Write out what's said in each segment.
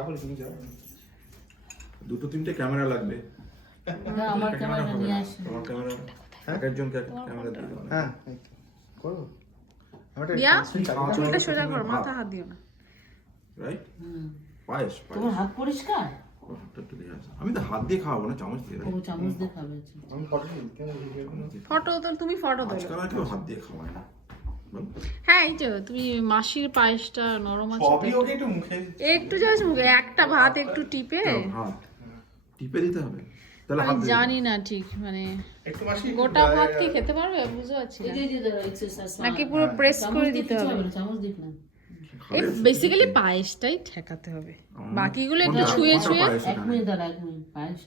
তাহলে তুমি যাও। দুটো তিনটে ক্যামেরা লাগবে। আমার ক্যামেরা নিয়ে আসি। তোমার ক্যামেরা এক একজনকে একটা ক্যামেরা দিয়ে দাও। হ্যাঁ করো। দিয়া চুলটা সোজা কর, মাথা হাত দিও না। রাইট? পায়েস তোমার হাত পরিষ্কার? আমি তো হাত দিয়ে খাওয়াবো না, চামচ দিয়ে। ও চামচ দিয়ে খাবে। আমি ফটো নিই কেন ভিডিও করব? ফটো তো তুমি ফটো দাও। আজকাল আর কেউ হাত দিয়ে খাওয়ায় না। বল। হ্যাঁ এই যে তুমি মাসির পায়েসটা নরম আছে সবই ওকে একটু মুখে একটু জাস্ট মুখে একটা ভাত একটু টিপে হাত টিপে দিতে হবে। তাহলে হাত আমি দিয়ে জানি না ঠিক মানে একটু মাসি গোটা ভাত কি খেতে পারবে বুঝতে পারছি না। এই যে ধরো এক্সারসাইজ নাকি পুরো প্রেস করে দিতে হবে? চামচ দিক না। এই বেসিক্যালি পায়েসটাই ঠেকাতে হবে, বাকিগুলো একটু ছুঁয়ে ছুঁয়ে। এক মিনিট দাঁড়া, এক মিনিট। পায়েস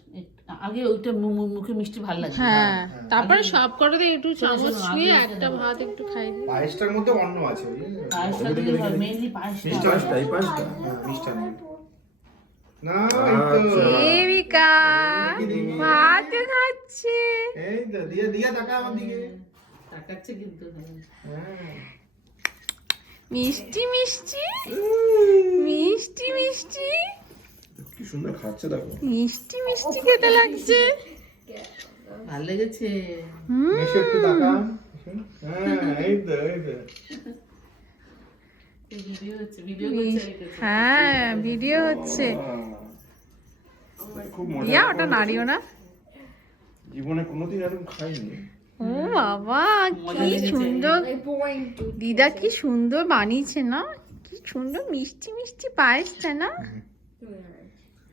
আগে ওইটা মুখে মিষ্টি ভালো লাগে। হ্যাঁ তারপরে সব কটাতে একটু চামচ ছুঁয়ে একটা ভাত একটু খাই দিই। পায়েসটার মধ্যে অন্ন আছে ওই পায়েসটা দিলে হয়, মেইনলি পায়েসটা। পায়েসটা এই পায়েসটা মিষ্টি নেই না এই তো দেবিকা ভাত খাচ্ছে। এই তো দিয়া দিয়া তাকা আমার দিকে তাকাচ্ছে কিন্তু। হ্যাঁ মিষ্টি মিষ্টি মিষ্টি মিষ্টি কি সুন্দর খাচ্ছে দেখো। মিষ্টি মিষ্টি খেতে লাগছে। ভালো লেগেছে। মিশো একটু তাকা। হ্যাঁ এই তো ভিডিও হচ্ছে, ভিডিও করছে। হ্যাঁ ভিডিও হচ্ছে। খুব মজা। ইয়া ওটা নাড়িও না। জীবনে কোনোদিন এরকম খাইনি। ও বাবা কি সুন্দর দিদা, কি সুন্দর বানিয়েছে না, কি সুন্দর মিষ্টি মিষ্টি পায়েসটা না।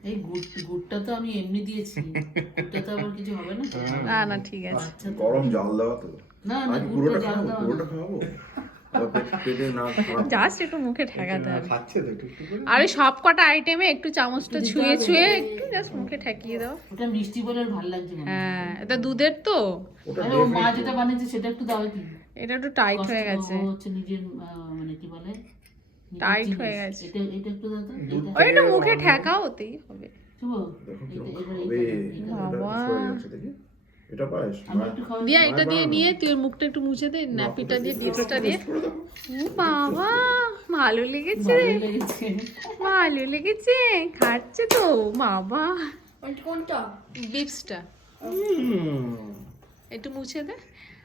এই গুড়টা তো আমি এমনি দিয়েছি, গুড়টা তো আবার কিছু হবে না। না না ঠিক আছে। গরম জাল দেওয়া তো। না না আজ গুড়টা পুরোটা জাল খাবো, দাও। পুরোটা খাবো। পেটে না খারাপ। জাস্ট একটু মুখে ঠেকাতে হবে। খাচ্ছে তো একটু করে আরে সব কটা আইটেমে একটু চামচটা ছুঁয়ে ছুঁয়ে একটু জাস্ট মুখে ঠেকিয়ে দাও। ওটা মিষ্টি বলে ভালো লাগছে মনে হয়। হ্যাঁ এটা দুধের তো, ওটা আরে ও মা যেটা বানিয়েছে সেটা একটু দাও কি। এটা একটু টাইট হয়ে গেছে। ও হচ্ছে নিজের মানে কি বলে নিজের টাইট জিনিস। হয়ে গেছে। এটা একটু দাও তো। এটা ওই একটু মুখে ঠেকাও ওতেই হবে। শুভ দেখো কি এবার হবে। বাবা। এটা সরে যাচ্ছে দেখি। এটা পায়েস। আমি একটু খাওয়া দিয়া এটা দিয়ে নিয়ে তুই ওর মুখটা একটু মুছে দে, ন্যাপিটা দিয়ে লিপসটা দিয়ে। ও বাবা ভালো লেগেছে, ভালো লেগেছে। ভালো লেগেছে, খাচ্ছে তো বাবা। কোনটা? লিপসটা একটু মুছে দে।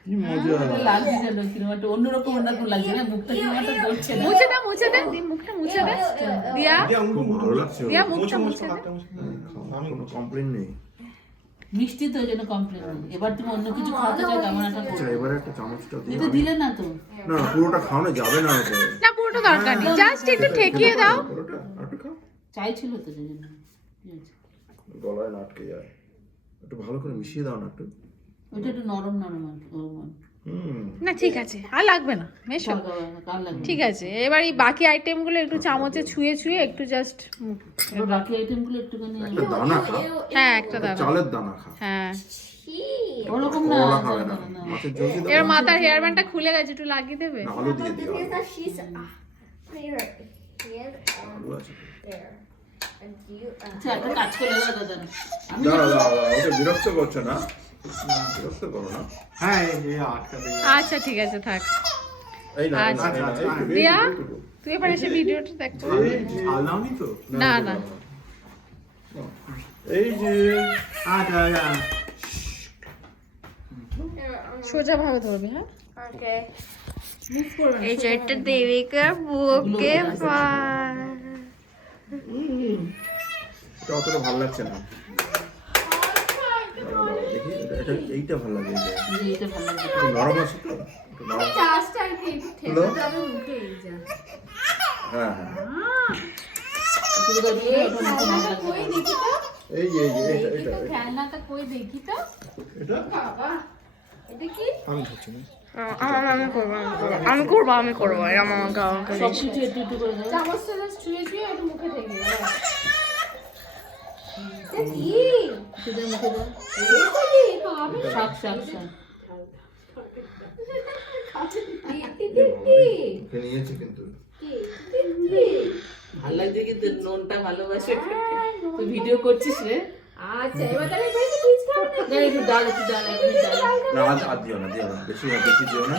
কি মজা। লাগছে যেন কিরকম একটা অন্যরকম অন্যরকম লাগছে না, মুখটা কিরকম একটা করছে না। মুছে দে মুছে দে, দি মুখটা মুছে দে। দিয়া খুব ভালো লাগছে। দিয়া মুখটা মুছে দে। আমি কোনো কমপ্লেইন নেই। মিষ্টি তো ওই জন্য কমপ্লেন নেই। এবার তুমি অন্য কিছু খাওয়াতে চাও কেমন একটা আচ্ছা করো। এবারে একটা চামচটা দিয়ে এটা দিলে না তো। না না পুরোটা খাওয়ানো যাবে না ওকে। না পুরোটা দরকার নেই, জাস্ট একটু ঠেকিয়ে দাও। পুরোটা একটু খাও। চাইছিল তো সেই জন্য। কি হয়েছে? গলায় না আটকে যায়। একটু ভালো করে মিশিয়ে দাও না একটু। ওইটা একটু নরম নরম আর কি, নরম। না ঠিক আছে আর লাগবে না মেশো। কার লাগবে? ঠিক আছে এবার এই বাকি আইটেমগুলো একটু চামচে ছুঁয়ে ছুঁয়ে একটু জাস্ট। এবার বাকি আইটেমগুলো একটুখানি একটা দানা খা। হ্যাঁ একটা দাও। চালের দানা খা। হ্যাঁ ওরকম না। কলা খাবে না। মাছের ঝোল দিয়ে এবার দাও। মাথার হেয়ার ব্যান্ডটা খুলে গেছে, একটু লাগিয়ে দেবে। না, আলু দিয়ে দিও। Because that she's put your hand আলু আছে। there. And you আচ্ছা একটা কাজ করে দাও দাদা। আমি দাঁড়া দাঁড়া দাঁড়া, ওকে বিরক্ত করছে না। বিরক্ত করো না। হ্যাঁ এই আটকা দিয়ে আচ্ছা ঠিক আছে থাক। এই না আচ্ছা, এই না, আচ্ছা, এইটুকু, দিয়া এইটুকু। তুই এবার এসে ভিডিওটা দেখতে। আলামই তো না না এই যে আচ্ছা আচ্ছা সোজা ভাবে ধরবি। হ্যাঁ Okay. এই যে একটা দেবিকা বুকে পায়। এটা অতটা ভালো লাগছে না। দেখি এইটা ভালো লাগে। এই যে এইটা ভালো লাগছে। একটু নরম আছে তো। একটু নরম। Just I think ঠেকাতে হবে মুখে এই যা। হ্যাঁ হ্যাঁ তুমি দাও দিয়ে এটা মুখে ভালো লাগবে। কই দেখি তো? এই যে এইটা দেখি এটা তো খেলনাটা কই দেখি তো? এটা বাবা এটা কি? আমি ধরছি না আমি করবো এরকম আমাকে সব কিছু একটু একটু করে দাও। চামচটা জাস্ট ছুঁয়ে ছুঁয়ে একটু মুখে ঠেকে দাও। এটা কি? একটু দাও মুখে দাও। এটা কি? বাবা শাক শাক শাক। ওকে নিয়েছে কিন্তু। ভালো লাগছে কিন্তু নুনটা ভালোবাসে। তুই ভিডিও করছিস রে? আচ্ছা এবার তাহলে এবার একটু পিচ খাও না। না একটু ডাল একটু ডাল একটু ডাল। না আজ দিও না বেশি দিও না।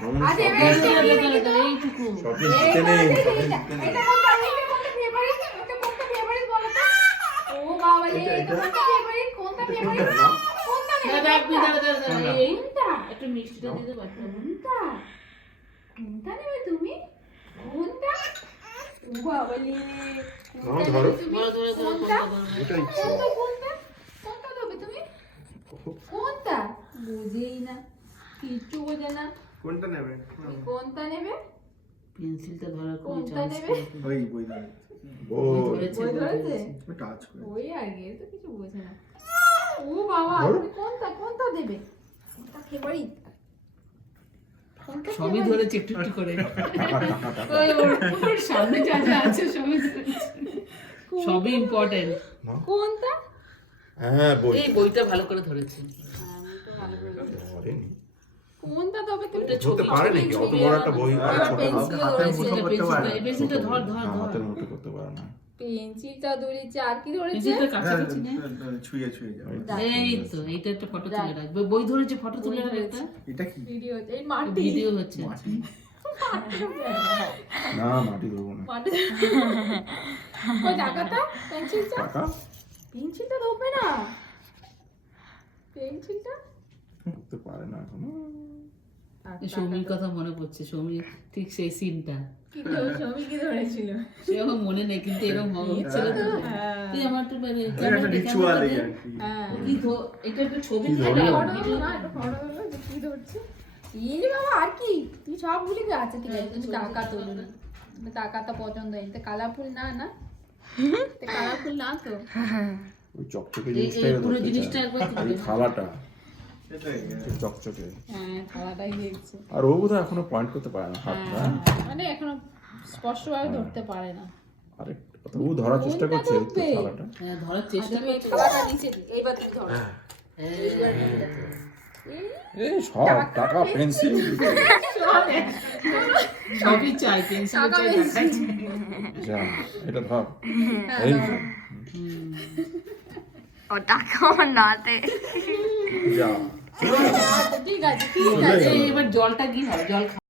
মামুনি আচ্ছা সব এবার এইটুকু। সব দিতে নেই সব দিতে নেই। এটা কোনটা ফেভারিট? এটা কোনটা ফেভারিট এটা কোনটা ফেভারিট কোনটা ফেভারিট না কোনটা নেবে রাখবি, দাঁড়া, এই কোনটা একটু মিষ্টিটা দিতে পারতাম। কোনটা কোনটা নেবে তুমি কোনটা ও বাবালে কোনটা ধরো। নেবে তুমি ধরো, কোনটা এটা ইচ্ছে কোনটা কোনটা কোনটা দেবে তুমি কোনটা বুঝেই না কিচ্ছু বোঝে না কোনটা নেবে তুমি কোনটা নেবে পেন্সিলটা ধরার খুবই কোনটা চান্স নেবে? ওই বই ধরে বই বই ধরেছে টাচ করে ওই আগে তো কিছু বোঝে না ও বাবা ধরো। তুমি কোনটা কোনটা দেবে কোনটা ফেভারিট কোনটা সবই favorite? ধরেছে একটু একটু করে। টাকা টাকা টাকা ওই ওর সামনে যা যা আছে সবই ধরেছে। সবই ইম্পর্টেন্ট। কোনটা হ্যাঁ বই এই বইটা ভালো করে ধরেছে। ধরেনি কোনটা তবে তুমি ওইটা ধরতে পারে নাকি অত বড় একটা বই আর ছোট পেন্সিল হাত হাতের ধরেছে মুঠো করতে পারে এই পেন্সিলটা ধর ধর হ্যাঁ, ধর। হাতের মুঠো করতে পারে না পেন্সিলটা ধরেছে আর কি ধরেছে পেন্সিলটা কাছাকাছি নে। ছুঁয়ে ছুঁয়ে যাবে এই তো এইটা একটা ফটো তুলে রাখবে। বই ধরেছে, ফটো তুলে রাখবে একটা। এটা কি ভিডিও এই মাটি ভিডিও হচ্ছে। মাটি না মাটি দেবো না মাটি ওই টাকাটা পেন্সিলটা টাকা পেন্সিলটা ধরবে না পেন্সিলটা করতে পারে না এখনো এই সৌমির কথা মনে পড়ছে। সৌমি ঠিক সেই সিনটা কি ধরেছে আমি কি ধরেছিল সেরকম মনে নেই, কিন্তু এরকম হচ্ছিল তো। হ্যাঁ তুই আমার একটু মানে এটা একটা রিচুয়াল এই আর কি হ্যাঁ কি এটা একটা ছবি কি থাকে ধরলো? আর ফটো video না একটা ফটো হলো যে কি ধরছে এই রে বাবা আর কি তুই সব ভুলে গেছিস আচ্ছা ঠিক আছে তুমি টাকা তোলো টাকাটা পছন্দ এটা কালারফুল না না এটা কালারফুল না তো ওই চকচকে এই জিনিসটাই পুরো ধরতে জিনিসটা চায়। একবার তুলে এই থালাটা এটাই এই চকচকে হ্যাঁ থালাটাই দেখছে আর ও বোধহয় এখনো পয়েন্ট করতে পারে না হাতটা মানে এখনো স্পষ্টভাবে ধরতে পারে না আরেক ও ধরার চেষ্টা করছে এই তো ধরবে? থালাটা হ্যাঁ, ধরার চেষ্টা তুমি এই করছি। থালাটা নিচে এইবার তুমি ধরো এই সব টাকা পেন্সিল সবই চাই, পেন্সিল টাকা চাই, বেশি। টাকা চাই। যা এটা ধর এই যে, ও টাকা আমার নাতে যা আচ্ছা, ঠিক আছে ঠিক চলে আছে গেল। এবার জলটা কি হয়? জল